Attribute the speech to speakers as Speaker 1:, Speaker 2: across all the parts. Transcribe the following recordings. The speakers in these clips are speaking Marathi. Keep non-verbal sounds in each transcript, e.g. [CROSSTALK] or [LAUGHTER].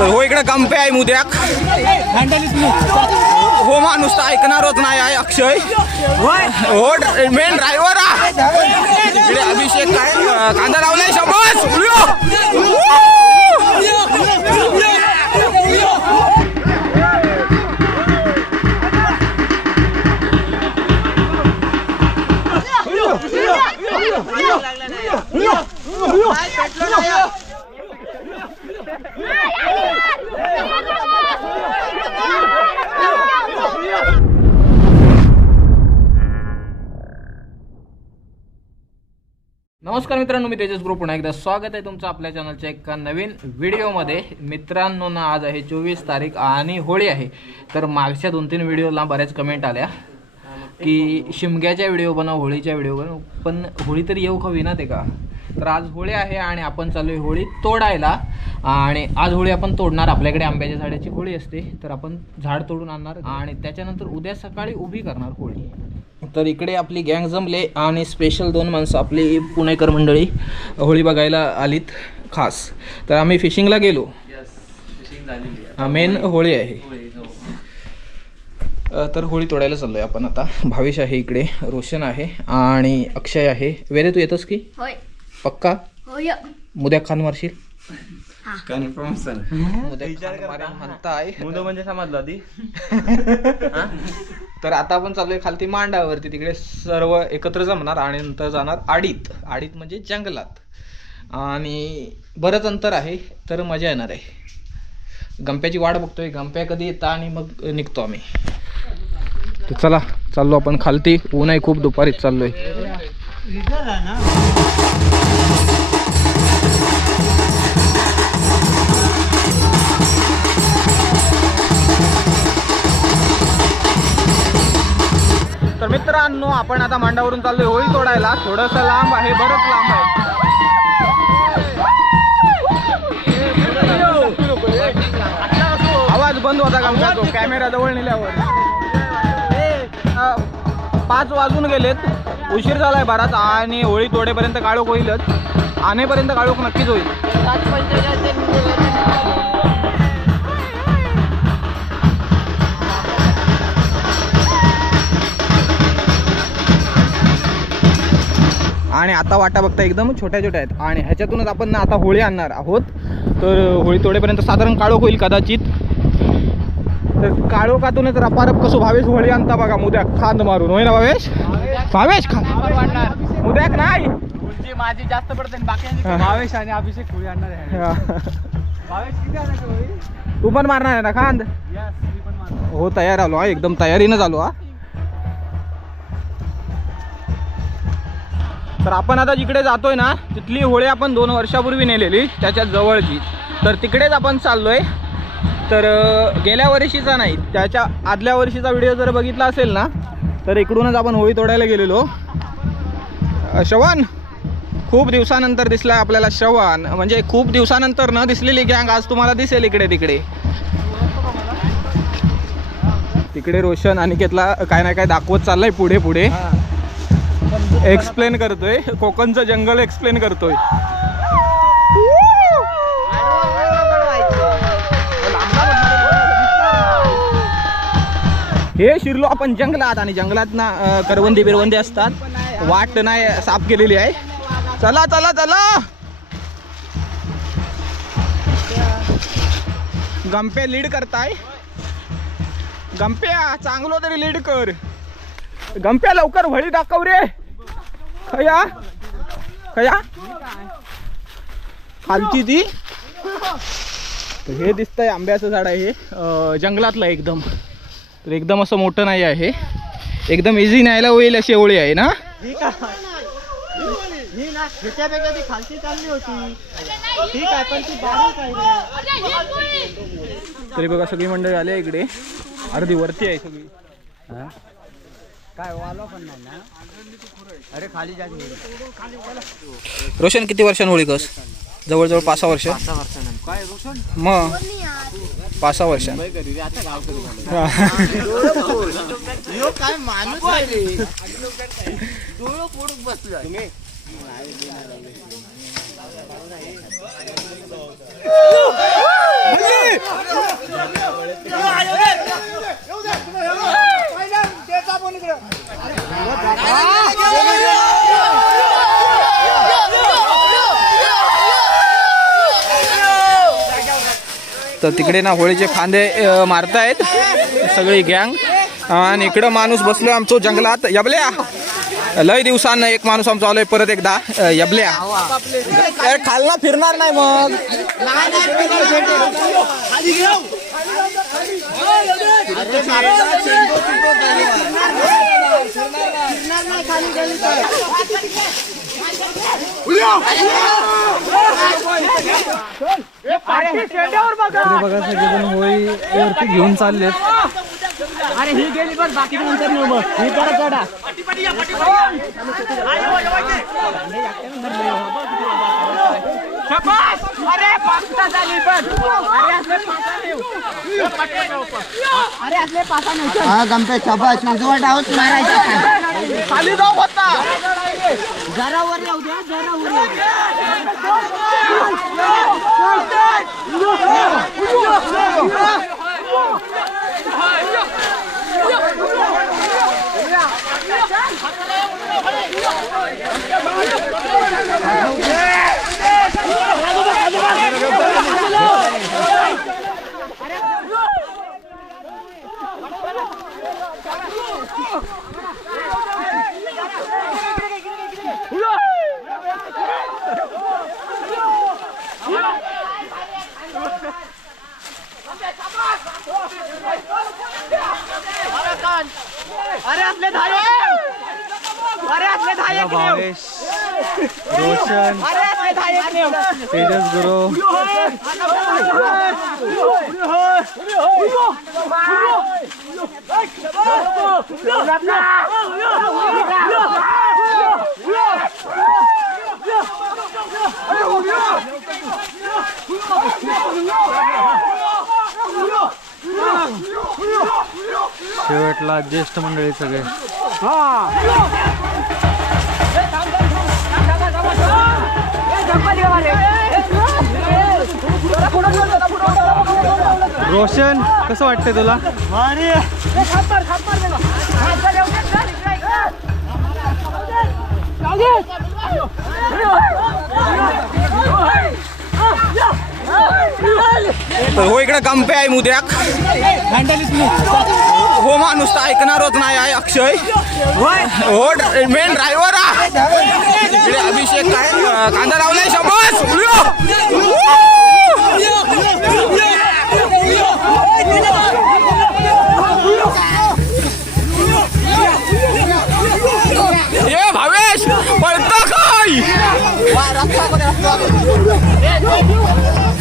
Speaker 1: तर हो इकडे कंपे आहे मुद्याक हो माणूस तर ऐकणारच नाही आहे अक्षय हो मेन ड्रायव्हर इकडे अभिषेक काय कांदा लावलाय शबास नमस्कार मित्रांनो मी तेजस ग्रुप. पुन्हा एकदा स्वागत आहे तुमचं आपल्या चॅनलच्या एका नवीन व्हिडिओमध्ये मित्रांनो ना आज आहे चोवीस तारीख आणि होळी आहे. तर मागच्या दोन तीन व्हिडिओला बऱ्याच कमेंट आल्या की शिमग्याच्या व्हिडिओ बनव होळीच्या व्हिडिओ बनव. पण होळी तरी येऊ खवी ना ते का? तर आज होळी आहे आणि आपण चालू आहे होळी तोडायला. आणि आज होळी आपण तोडणार. आपल्याकडे आंब्याच्या झाडाची होळी असते. तर आपण झाड तोडून आणणार आणि त्याच्यानंतर उद्या सकाळी उभी करणार होळी. तर इकडे आपली गँग जमले आणि स्पेशल दोन माणसं आपली पुणेकर मंडळी होळी बघायला आलीत खास. तर आम्ही फिशिंगला गेलो. हा मेन होळी आहे. अ, तर होळी तोडायला चाललोय आपण आता. भावेश आहे इकडे रोशन आहे आणि अक्षय आहे. वेरे तू येतोस की?
Speaker 2: होय.
Speaker 1: पक्का?
Speaker 2: होय.
Speaker 1: मुद्या खान मारशील?
Speaker 3: कन्फर्म सर
Speaker 1: मुद्या खान मारेन म्हणताय.
Speaker 3: मुलं म्हणजे समजलं आधी. [LAUGHS]
Speaker 1: तर आता आपण चाललोय खालती मांडावरती. तिकडे सर्व एकत्र जमणार आणि नंतर जाणार आडीत. आडीत म्हणजे जंगलात. आणि बरंच अंतर आहे तर मजा येणार आहे. गंप्याची वाट बघतोय. गंप्या कधी येता आणि मग निघतो आम्ही. तर चला चाललो आपण खालती. ऊन आहे खूप दुपारीच चाललोय. मित्रांनो आपण आता मांडावरून चाललोय होळी तोडायला. थोडस लांब आहे बरंच लांब आहे. आवाज बंद होता का तो? कॅमेरा जवळ नेल्यावर. पाच वाजून गेलेत. उशीर झालाय बराच आणि होळी तोडेपर्यंत काळोख होईलच. आणेपर्यंत काळोख नक्कीच होईल. आणि आता वाटा बघता एकदम छोट्या छोट्या आहेत. आणि ह्याच्यातूनच आपण ना आता होळी आणणार आहोत. तर होळी तोडेपर्यंत साधारण काळोख होईल कदाचित. तर काळोखातूनच रपारप कसं भावेश होळी आणता बघा मुद्या खांद मारून. होय ना भावेश? भावेश खा. मुद्याक नाही.
Speaker 3: माझी जास्त पडते
Speaker 1: हा.
Speaker 3: भावेश आणि अभिषेक होळी आणणार आहे.
Speaker 1: तू पण मारणार आहे ना खांद? हो तयार आलो हा एकदम तयारीनं झालो हा. तर आपण आता जिकडे जातोय ना तिथली होळी आपण दोन वर्षापूर्वी नेलेली त्याच्या जवळची. तर तिकडेच आपण चाललोय. तर गेल्या वर्षीचा नाही त्याच्या आदल्या वर्षीचा व्हिडिओ जर बघितला असेल ना तर इकडूनच आपण होळी तोडायला गेलेलो. अं, श्रवण खूप दिवसानंतर दिसलाय आपल्याला श्रवण. म्हणजे खूप दिवसानंतर न दिसलेली गँग आज तुम्हाला दिसेल इकडे तिकडे. तिकडे रोशन आणि घेतला काय ना काय दाखवत चाललंय पुढे पुढे. एक्सप्लेन करतोय. कोकणचं जंगल एक्सप्लेन करतोय. हे शिरलो आपण जंगलात आणि जंगलात ना करवंदी बिरवंदी असतात. वाट नाही साफ केलेली आहे. चला चला चला. गंपे लीड करताय. गंप्या चांगलो तरी लीड कर. गंप्या लवकर वळी दाखव रे. खया? खया? खालची ती? हे दिसतंय आंब्याचं झाड आहे हे. जंगलातलं एकदम. तर एकदम असं मोठं नाही आहे. एकदम इझी न्यायला होईल अशी ओळी आहे ना? तरी बघा सगळी मंडळी आली इकडे. अर्धी वरती आहे सगळी.
Speaker 3: काय वालो पण नाही ना. अरे खाली जाते
Speaker 1: रोशन किती वर्षांनी होळी कस? जवळजवळ पाच सहा वर्ष.
Speaker 3: काय रोशन?
Speaker 1: मग? पाच सहा वर्षां.
Speaker 3: आता गाव काय माणूस आहे रे. डोळं फोडून बसला
Speaker 1: तर तिकडे ना होळीचे फांदे मारतायत. सगळी गँग. आणि इकडं माणूस बसलो आमचो जंगलात. यबल्या. लय दिवसांना एक माणूस आमचा आलोय परत एकदा. यबल्या. खालना फिरणार नाही मग.
Speaker 2: इकडे बघा सगळेजण होळी वरती घेऊन चालले
Speaker 3: अरे ही गेली बस बाकी नंतर ही परत काढा अरे अरे असले पाचा नेऊ अरे असले पाचा
Speaker 4: हा गमते शबाश
Speaker 3: खाली जाऊ होता जरा वर जाऊ द्या जरा वर अरे असले धारे अरे असले धारे
Speaker 2: भावेश रोशन
Speaker 3: अरे असले धारे
Speaker 2: तेजस गुरु Oh, no! शेवटला ज्येष्ठ मंडळी सगळे. रोशन कसं वाटतंय तुला?
Speaker 1: हो इकडे गंपे आहे मुद्याक हो माणूस ऐकणारच नाही आहे अक्षय. हो मेन ड्रायव्हर अभिषेक काय कांदा लावलाय ए भावेश पळता काय?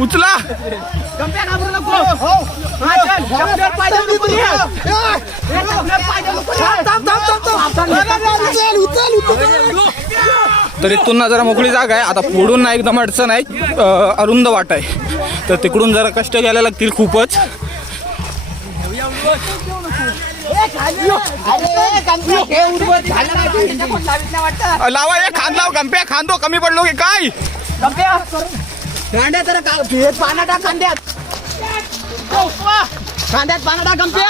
Speaker 1: उचला तर इथून जरा मोकळी जागा आहे. आता पुढून ना एकदम अडचण आहे. अरुंद वाट आहे. तर तिकडून जरा कष्ट घ्यायला लागतील खूपच. लावा एक खांद लाव गंप्या खांदो कमी पडलो की काय?
Speaker 3: गंप्या खांद्यात तर पाना टाक कांद्यात पाना टाक गंप्या.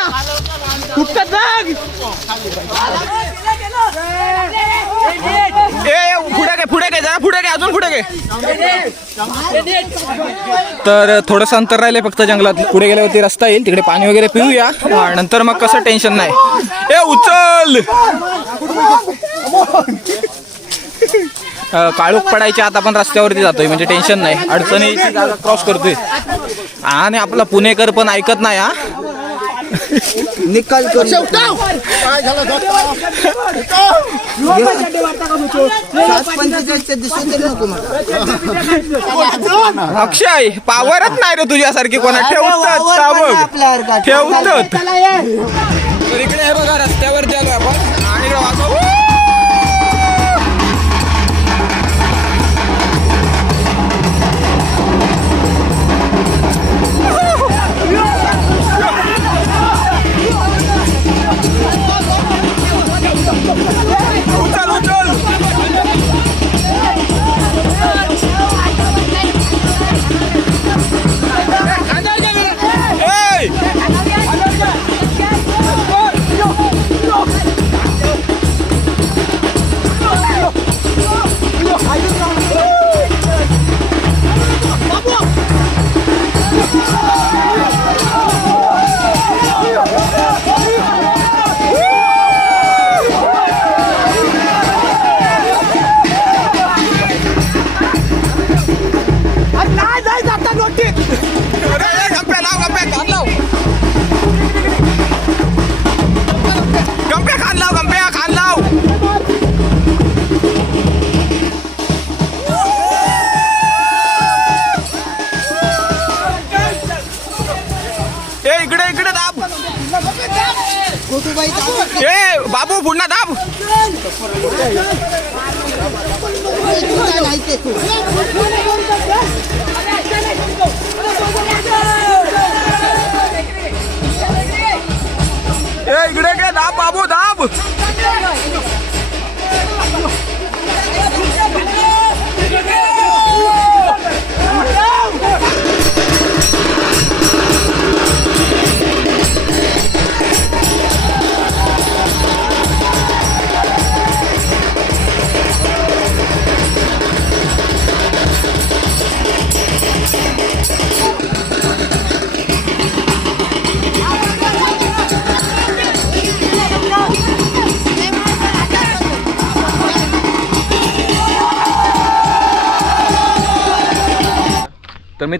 Speaker 3: कुठं
Speaker 1: तर थोडंसं अंतर राहिले फक्त जंगलात. पुढे गेल्यावरती रस्ता येईल तिकडे पाणी वगैरे पिऊया. नंतर मग कसं टेन्शन नाही. ए उचल! काळूक पडायच्या आता आपण रस्त्यावरती जातोय म्हणजे टेन्शन नाही. अडचणीची जागा क्रॉस करतोय. आणि आपला पुणेकर पण ऐकत नाही हा.
Speaker 4: निकाल करून
Speaker 1: अक्षय पावरच नाही रे तुझ्यासारखी. कोणा ठेवतात ठेवतात तर इकडे हे बघा रस्त्यावर आलो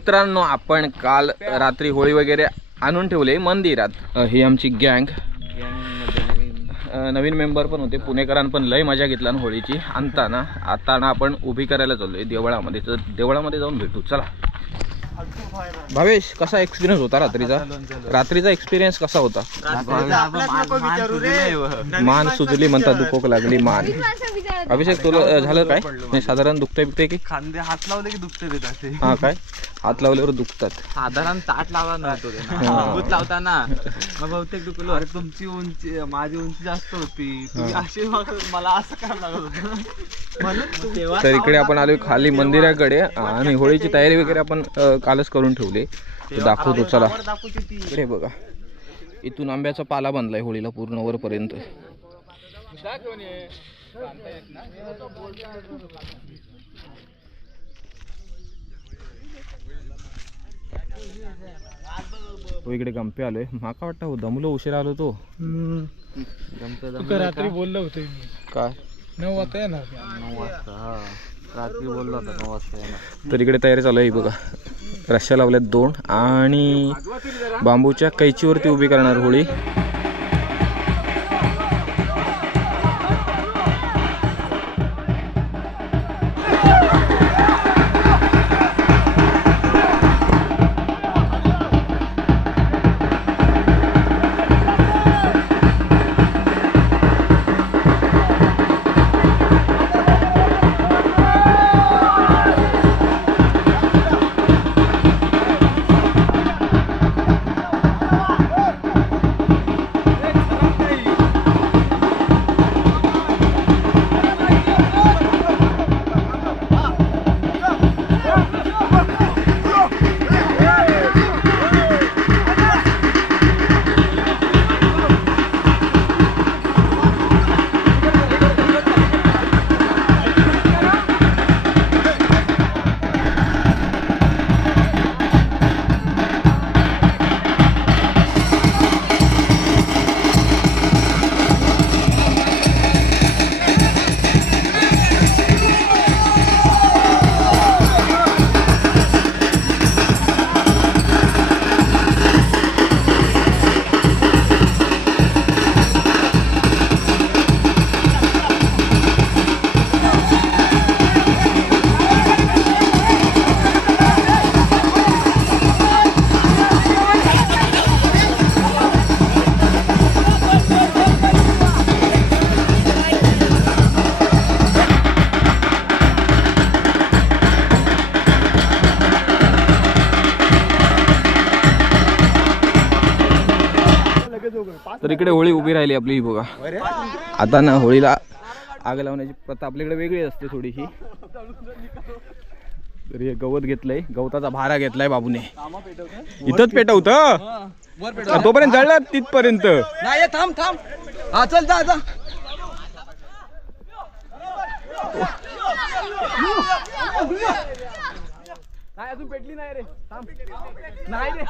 Speaker 1: मित्रांनो आपण काल रात्री होळी वगैरे आणून ठेवले मंदिरात. ही आमची गँग. नवीन मेंबर पण होते पुणेकरांनी पण लय मजा घेतला ना होळीची. आणताना आता ना आपण उभी करायला चाललोय देवळामध्ये. तर देवळामध्ये जाऊन भेटू. चला. भावेश कसा एक्सपिरियन्स होता रात्रीचा? रात्रीचा एक्सपिरियन्स कसा होता? मान सुजली म्हणतात दुखोक लागली मान. अभिषेक तुला झालं काय? साधारण दुखतंय बिकतंय की?
Speaker 2: खांदे हात लावले की दुखते
Speaker 1: हा काय? हात लावल्यावर दुखतात.
Speaker 2: साधारण ताट लावा नव्हतो लावताना. मग बहुतेक दुखलो अरे तुमची उंची माझी उंची जास्त होती. तुम्ही अशी मला असं करायला लागत होतं.
Speaker 1: तर इकडे आपण आलोय खाली मंदिराकडे. आणि होळीची तयारी वगैरे आपण कालच करून ठेवली. ते दाखवतो चला. इकडे बघा. इथून आंब्याचा पाला बांधलाय होळीला पूर्ण वरपर्यंत. तो इकडे गंपे आलोय. माका वाटतं हो, दमलो उशिरा आलो तो.
Speaker 2: रात्री बोललो होतो
Speaker 1: काय?
Speaker 2: नऊ वाजता येणार. नऊ वाजता हा. रात्री होता नऊ वाजता येणार.
Speaker 1: तर इकडे तयारी चालू आहे बघा. रश्या लावल्यात दोन आणि बांबूच्या कैचीवरती उभी करणार होळी. इकडे होळी उभी राहिली आपली ही बघा आता ना होळीला आग लावण्याची प्रथा आपल्याकडे वेगळी असते थोडीशी तर हे गवत घेतलंय गवताचा भारा घेतलाय बाबूने इथंच पेटवत तोपर्यंत जळला तिथपर्यंत
Speaker 3: नाही थांब थांब हा चल जा जा
Speaker 1: नाही अजून पेटली नाही रे नाही रे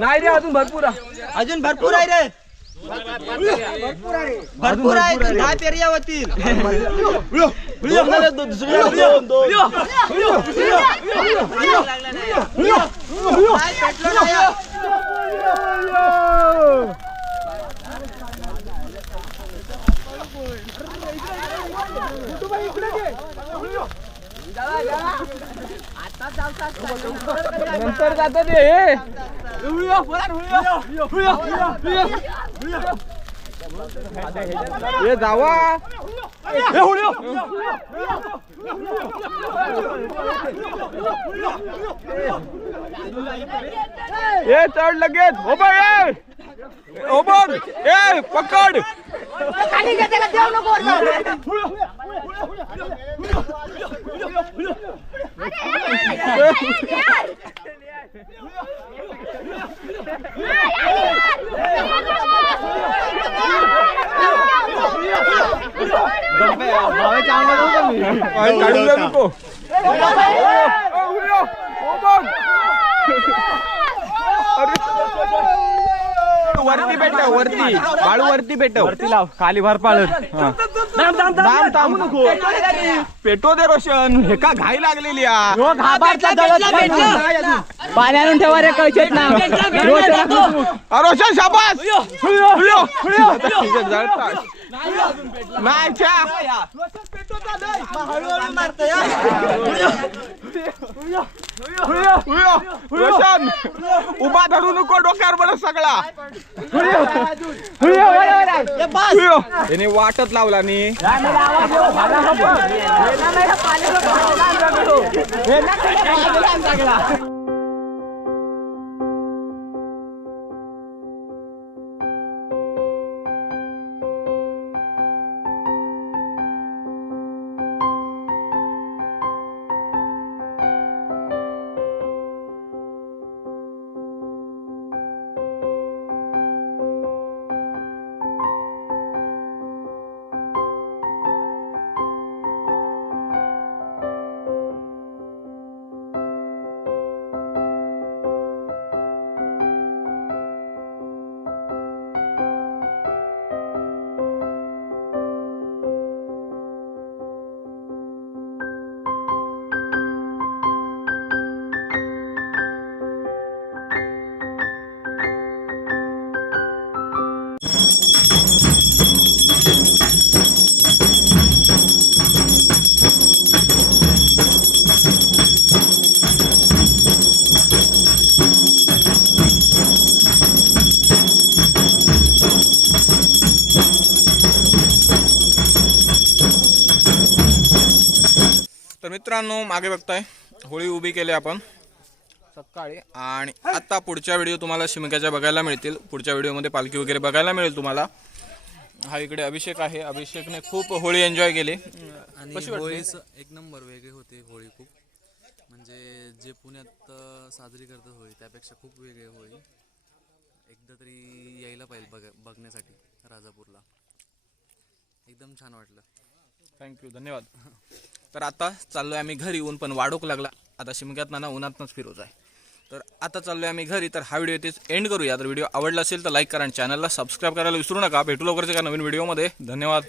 Speaker 1: नाही रे अजून भरपूर आहे.
Speaker 3: अजून भरपूर आहे रे भरपूर आहे दहा पेरिया होतील दुसऱ्या दोन, दोन. काय पेटलं नाही आहे.
Speaker 1: नंतर जात ते हे. जावा. ए चढ लगेच. हो बघ ए. हो ए पकड काय काढून जाऊ नको ओ, हुयो, हो बघ. अरे. वरती पेटव वरती बाळू वरती पेटव वरती लाव खाली भर पाळत पेटो दे रोशन हे का घाई लागलेली या
Speaker 3: पाण्यावरून ठेवा रे कळचेत ना
Speaker 1: रोशन शाबास! हुयो, हुयो. आता ठीक आहे, जळतात. नाही. हुयो, हुयो. रोशन उभा धरू नको डोक्यावर बरं सगळा वाटत लावला नी तर मित्रांनो मागे बघताय. होळी उभी केली आपण. सकाळी. आणि आता पुढच्या व्हिडिओ तुम्हाला शिमक्याच्या बघायला मिळतील. पुढच्या व्हिडिओमध्ये पालखी वगैरे बघायला मिळेल तुम्हाला. हा इकडे अभिषेक आहे. अभिषेकने खूप होळी एन्जॉय केली.
Speaker 2: आणि? होळीचं एक नंबर वेगळी होते होळी खूप. म्हणजे जे पुण्यात साजरी करतात होळी त्यापेक्षा खूप वेगळी होळी. एकदा तरी यायला पाहिजे बघ बघण्यासाठी राजापूरला. एकदम छान वाटलं.
Speaker 1: थँक्यू धन्यवाद. तर आता चाललोय आम्ही घरी ऊन पण वाढोक लागला. आता शिमग्यात ना उन्हातनंच फिरोच आहे. तर आता चाललोय आम्ही घरी तर हा व्हिडिओ तेच एंड करूया. तर व्हिडिओ आवडला असेल तर लाईक करा आणि चॅनलला सबस्क्राईब करायला विसरू नका. भेटू लवकरच एका नवीन व्हिडिओमध्ये धन्यवाद.